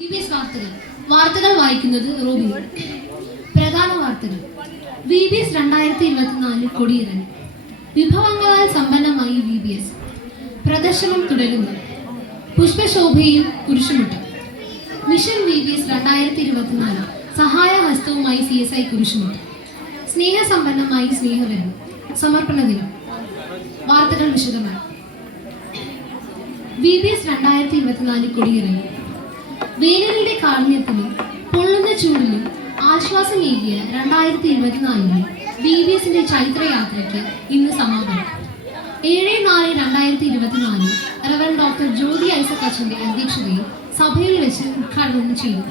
VBS വാർത്തകൾ വായിക്കുന്നത് Robin. പ്രധാന വാർത്തകൾ. VBS 2024 കൊടിയിറങ്ങി. വിഭവങ്ങളാൽ സമ്പന്നമായി VBS. പ്രദർശനം തുടരുന്നു. പുഷ്പശോഭയിൽ കുരിശുമുട്ടം. മിഷൻ VBS 2024 സഹായഹസ്തവുമായി CSI കുരിശുമുട്ടം. സ്നേഹസമ്പന്നമായി സ്നേഹവരം. സമർപ്പണ ദിനം. വാർത്തകൾ വിശദമായി. VBS 2024 കൊടിയിറങ്ങി. വേനലിന്റെ കാഠിന്യത്തിലും പൊള്ളുന്ന ചൂടിലും ആശ്വാസമേകിയ 2024 VBSന്റെ ചൈത്രയാത്രയ്ക്ക് ഇന്ന് സമാപനം. 7/4/2024 റവറൻ ഡോക്ടർ ജ്യോതി ഐസക് അച്ഛന്റെ അധ്യക്ഷതയിൽ സഭയിൽ വെച്ച് ഉദ്ഘാടനം ചെയ്തു.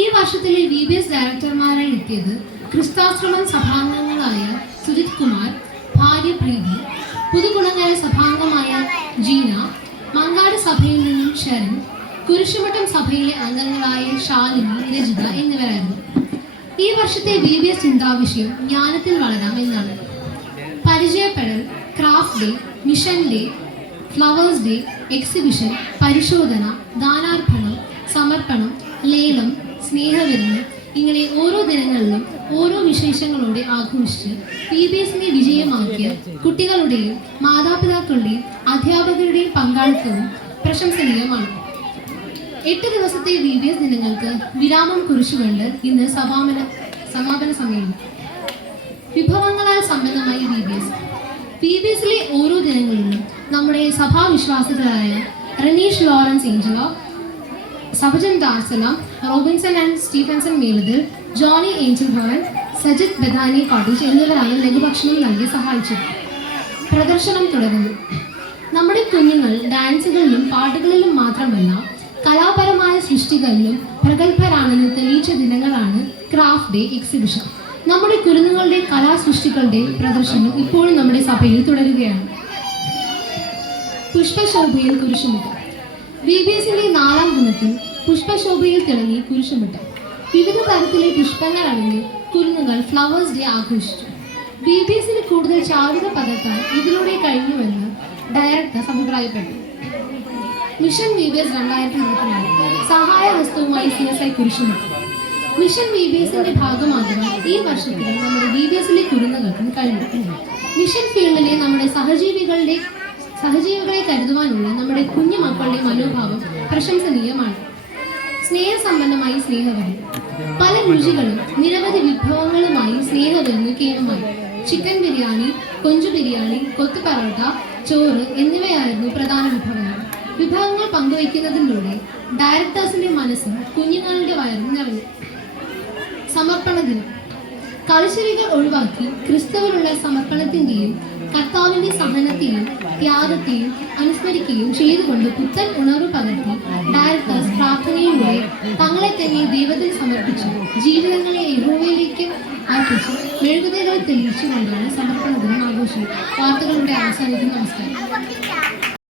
ഈ വർഷത്തിലെ VBS ഡയറക്ടർമാരായി എത്തിയത് ക്രിസ്താശ്രമം സഭാംഗങ്ങളായ സുജിത് കുമാർ, ഭാര്യ പ്രീതി, പുതുകുളങ്ങര സഭാംഗമായ ജീന, മങ്ങാട് സഭയിൽ നിന്നും ശരൺ, കുരിശുമട്ടം സഭയിലെ അംഗങ്ങളായ ശാലിനി, രജിത എന്നിവരായിരുന്നു. ഈ വർഷത്തെ VBS ചിന്താവിഷയം ജ്ഞാനത്തിൽ വളരാം എന്നാണ്. പരിചയപ്പെടൽ, craft day, mission day, flowers day, exhibition, പരിശോധന, ദാനാർപ്പണം, സമർപ്പണം, ലേലം, സ്നേഹവിരുന്ന് ഇങ്ങനെ ഓരോ ദിനങ്ങളിലും ഓരോ വിശേഷങ്ങളോടെ ആഘോഷിച്ച് VBSനെ വിജയമാക്കിയ കുട്ടികളുടെയും മാതാപിതാക്കളുടെയും അധ്യാപകരുടെയും പങ്കാളിത്തവും പ്രശംസനീയമാണ്. 8 ദിവസത്തെ VBS ദിനങ്ങൾക്ക് വിരാമം കുറിച്ചുകൊണ്ട് ഇന്ന് സമാപന സമ്മേളനം. വിഭവങ്ങളാൽ സമ്പന്നമായി VBSലെ ഓരോ ദിനങ്ങളിലും നമ്മുടെ സഭാവിശ്വാസികളായ Ranish Lawrence Angelo, Sabajan Darsalam, Robinson and Stephenson Melathil, Johnny Angel Bhavan, Sajith Badani cottage എന്നിവരാണ് ലഘുഭക്ഷണം നൽകി സഹായിച്ചത്. പ്രദർശനം തുടരുന്നു. നമ്മുടെ കുഞ്ഞുങ്ങൾ ഡാൻസുകളിലും പാട്ടുകളിലും മാത്രമല്ല കലാപരമായ സൃഷ്ടികളിലും പ്രഗത്ഭരാണെന്ന് തെളിയിച്ച ദിനങ്ങളാണ് ക്രാഫ്റ്റ് ഡേ, എക്സിബിഷൻ. നമ്മുടെ കുരുന്നുകളുടെ കലാസൃഷ്ടികളുടെ പ്രദർശനം ഇപ്പോഴും നമ്മുടെ സഭയിൽ തുടരുകയാണ്. പുഷ്പശോഭയിൽ കുരിശുമുട്ടം. VBSന്റെ 4ാം ദിനത്തിൽ പുഷ്പശോഭയിൽ തിളങ്ങി കുരിശുമുട്ടം. വിവിധ തരത്തിലെ പുഷ്പങ്ങൾ അണിഞ്ഞ് കുരുന്നുകൾ ഫ്ലവേഴ്സ് ഡേ ആഘോഷിച്ചു. VBSന് കൂടുതൽ ചാരുത പകർത്താൻ ഇതിലൂടെ കഴിഞ്ഞുവെന്ന് ഡയറക്ടർ അഭിപ്രായപ്പെട്ടു. മിഷൻ VBS 2024 സഹായഹസ്തവുമായി CSI കുരിശുമുട്ടം. മിഷൻ VBSന്റെ ഭാഗമാകുവാൻ ഈ വർഷത്തിൽ നമ്മുടെ VBSലെ കുരുന്നുകൾക്കും കഴിഞ്ഞു. മിഷൻ ഫീൽഡിലെ നമ്മുടെ സഹജീവികളെ കരുതുവാനുള്ള നമ്മുടെ കുഞ്ഞു മക്കളുടെ മനോഭാവം പ്രശംസനീയമാണ്. സ്നേഹസമ്പന്നമായി സ്നേഹവരം. പല രുചികളും നിരവധി വിഭവങ്ങളുമായി സ്നേഹവരുന്നു കേന്ദ്രമായി. ചിക്കൻ ബിരിയാണി, കൊഞ്ചു ബിരിയാണി, കൊത്തു പരോട്ട, ചോറ് എന്നിവയായിരുന്നു പ്രധാന വിഭവങ്ങൾ പങ്കുവയ്ക്കുന്നതിലൂടെ ഡയറക്ടേഴ്സിന്റെ മനസ്സും കുഞ്ഞുങ്ങളുടെ വയറും നിറഞ്ഞു. സമർപ്പണ ദിനം. കളിച്ചിരികൾ ഒഴിവാക്കി ക്രിസ്തുവിനുള്ള സമർപ്പണത്തിന്റെയും കർത്താവിന്റെ സഹനത്തെയും ത്യാഗത്തെയും അനുസ്മരിക്കുകയും ചെയ്തുകൊണ്ട് പുത്തൻ ഉണർവ് പകർത്തി ഡയറക്ടേഴ്സ് പ്രാർത്ഥനയിലൂടെ തങ്ങളെ തന്നെ ദൈവത്തിൽ സമർപ്പിച്ചു ജീവിതങ്ങളെ യഹോവയിലേക്ക് അർപ്പിച്ച് മെഴുകുതിരികൾ തെളിയിച്ചുകൊണ്ടാണ് സമർപ്പണ ദിനം ആഘോഷിക്കുന്നത്. വാർത്തകളുടെ അവസാനിക്കും. നമസ്കാരം.